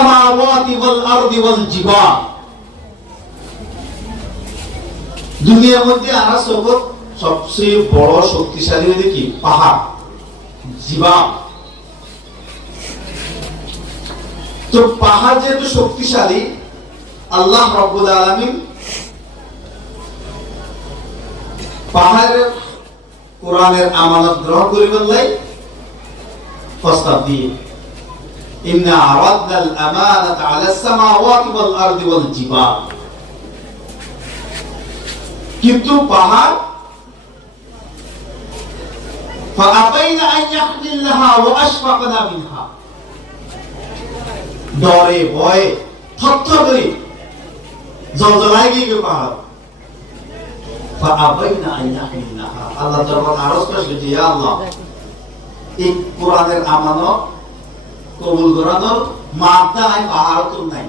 সামাওয়াতি ওয়াল আরদি ওয়াল জিবাল। দুনিয়ার মধ্যে আর সবচেয়ে বড় শক্তিশালী হলো কি? পাহাড়, জিবাল। তো পাহাড় যেহেতু শক্তিশালী, আল্লাহ রাব্বুল আলামিন পাহাড়ের কোরআনের আমানত গ্রহণ করিবার লাই প্রস্তাব দিয়ে, ইন্না আরাদনাল আমানাতা আলাস সামাওয়াতি ওয়াল আরদি ওয়াল জিবাল। কিন্তু পাহাড় ফাআবাইনা আন ইয়াহমিলনাহা ওয়া আশফাকনা মিনহা, ডরে ভয়ে থরথর করে জলজলায় গিয়ে পাহাড়। ফাআবাইনা আন ইয়াহমিলনাহা, আল্লাহ দরবার আরজ করছে যে ইয়া আল্লাহ, এই কোরআনের আমানত কবুল করানোর মাত্রা নাই, পাহাড় তো নাই।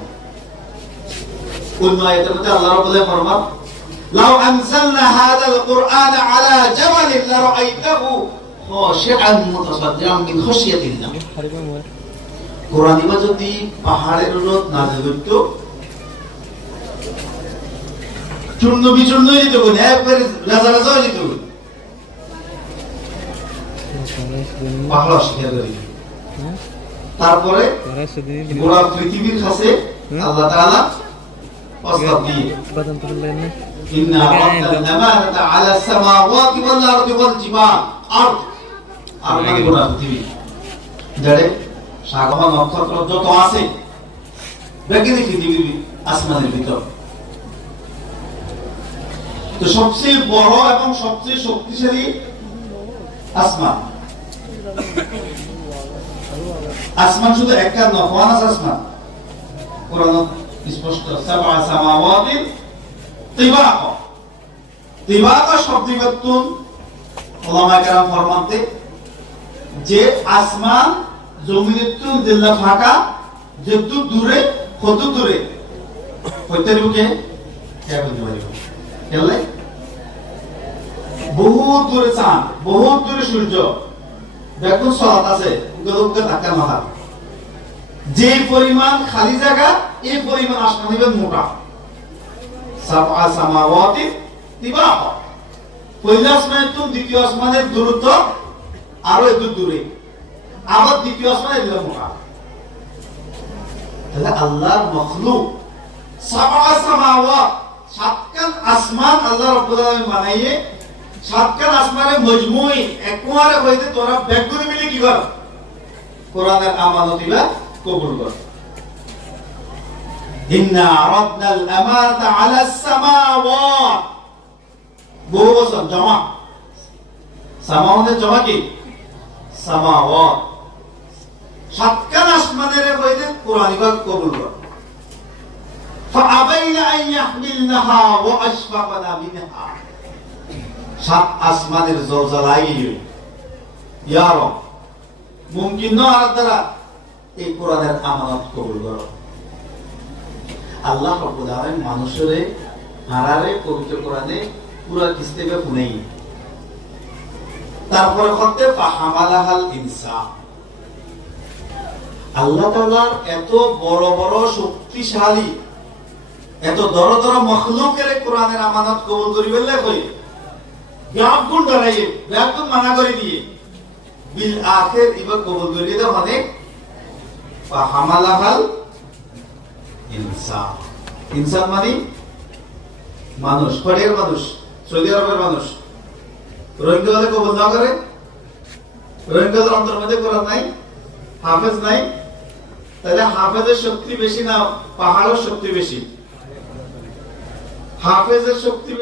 অন্য আয়াতের মধ্যে আল্লাহ রাব্বুল আলামিন ফরমান, লাউ আনজালনা হাযাল কুরআনা আলা জাবালিন লারাআইতাহু খাশিআন মুতাসাদ্দিআন মিন খাশিয়াতিল্লাহ। কোরআন যদি পাহাড়ের উপর নাযিল হতো, চূর্ণ বিচূর্ণ হয়ে যেত, একবারে রাজা রাজা হয়ে যেত, পাহাড় অস্বীকার করে। তারপরে গোটা পৃথিবীর কাছে আল্লাহ তাআলা প্রস্তাব দিয়ে, ইন্না আরাদনাল আমানাতা আলাস সামাওয়াতি ওয়াল আরদি ওয়াল জিবাল। আর মানে গোটা পৃথিবী, যারে সাগর নক্ষত্র যত আছে দেখি পৃথিবীর আসমানের ভিতর। তো সবচেয়ে বড় এবং সবচেয়ে শক্তিশালী আসমান। আসমান শুধু একটা নয়, ওয়ানাস আসমান। কোরআন স্পষ্ট, সাবআ সামাওয়াতিন তিবাকা। তিবাকা শব্দবিবর্তন উলামায়ে কেরাম ফরমাতে যে আসমান জমিনের তুল দিল্লা ফাঁকা, যেহেতু দূরে কত দূরে হইতে রুকে কে বলতে পারিব, কেলে বহুত দূরে চাঁদ, বহুত দূরে সূর্য, দেখুন সলাত আছে উগে ধাক্কা মাথা। যে পরিমাণ খালি জায়গা, এই পরিমাণ আসমান দিবেন মোটা। সাবআ সামাওয়াতি তিবাকা, পয়লা আসমানের তুল দ্বিতীয় আসমানের দূরত্ব আরো একটু দূরে, আবার দ্বিতীয় আসমানের দিলাম মোটা। তাহলে আল্লাহর মখলুক সাবআ সামাওয়াত, সাতখান আসমান আল্লাহ রাব্বুল আলামিন বানাইয়ে, সাতখান আসমানের মজমুই একবারে হইতে তোরা ব্যাগগুলো মিলে কি কর? কোরআনের আমানতিবা কবুল কর। ইন্না আরাদনাল আমানাতা আলাস সামাওয়াত, বহু বচন জমা, সামাওয়াতের জমা কি? সামাওয়াত। সাতখান আসমানের হইতে কোরআনিবা কবুল কর। ফাআবাইনা আন ইয়াহমিলনাহা ওয়া আশফাকনা মিনহা, সাত আসমানের জলজালাই ইয়া রব মুমকিন নয় আর দ্বারা এই কোরআনের আমানত কবুল করো। আল্লাহ রাব্বুল আলামিন মানুষের হারারে পবিত্র কোরআনে পুরা কিস্তেবে শুনেই, তারপরে করতে ফাহামালাহাল ইনসান। আল্লাহ তাআলার এত বড় বড় শক্তিশালী, এত দর দর মখলুকের কোরআনের আমানত কবুল করিবে কই ব্যাগুন ধরাইয়ে, ব্যাগুন মানা করে দিয়ে বিল আখির ইবা কবুল করিয়ে দাও। মানে ফাহামালাহাল ইনসান, ইনসান মানে মানুষ, ফড়ের মানুষ, সৌদি আরবের মানুষ। রোহিঙ্গা হলে কবুল না করে, রোহিঙ্গাদের অন্তর মধ্যে কোরআন নাই, হাফেজ নাই, তাহলে হাফেজের শক্তি বেশি না পাহাড়ের শক্তি বেশি? হাফেজের শক্তি বেশি।